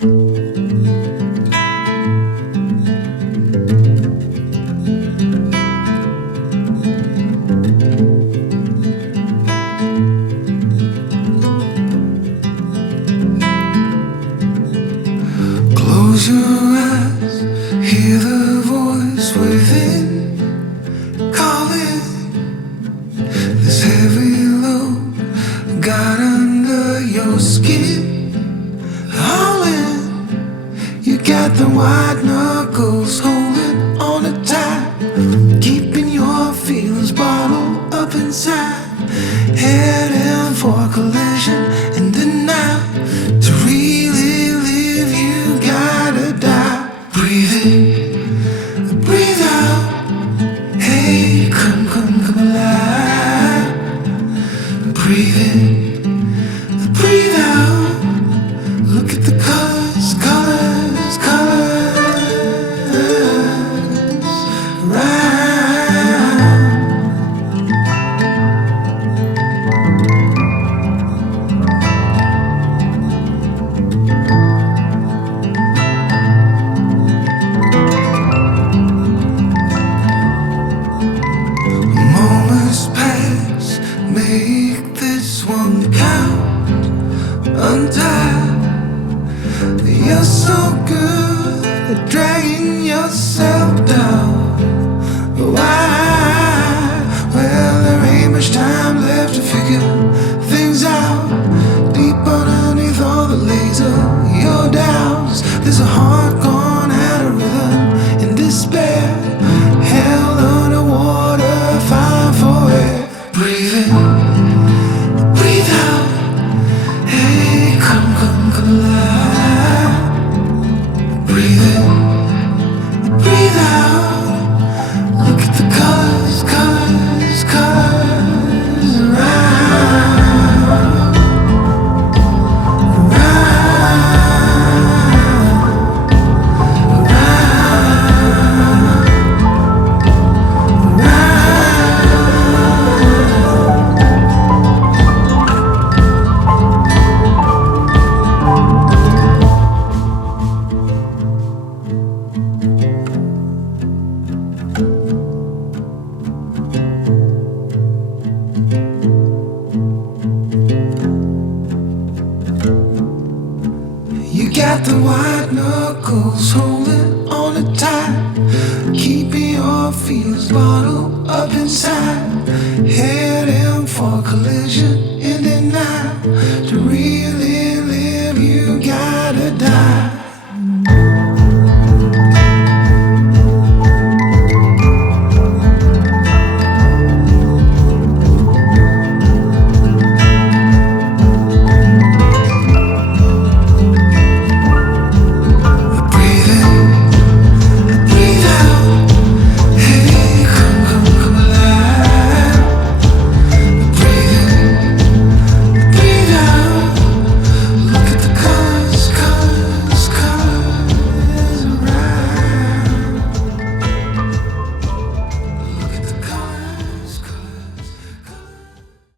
Close your eyes, hear the voice within calling. This heavy load got under your skin, hauling. You got the white knuckles holding on it tight, keeping your feelings bottled up inside, heading for a collision in the night. To really live, you gotta die. Breathe in, breathe out. Hey, come alive. Breathe in, breathe out. Look at the colors, colors, colors around. Moments pass, make this one count. Untie. You're so good at dragging yourself down. Why? Well, there ain't much time left to figure things out. Deep underneath all the laser, your doubts. There's a heart gone out of rhythm in despair, held underwater, fine for air. Breathe in, breathe out. Hey, come alive. Breathe in, breathe out. Look at the colors, colors, colors around. You got the white knuckles holding on it tight, keeping your feelings bottled up inside, heading for a collision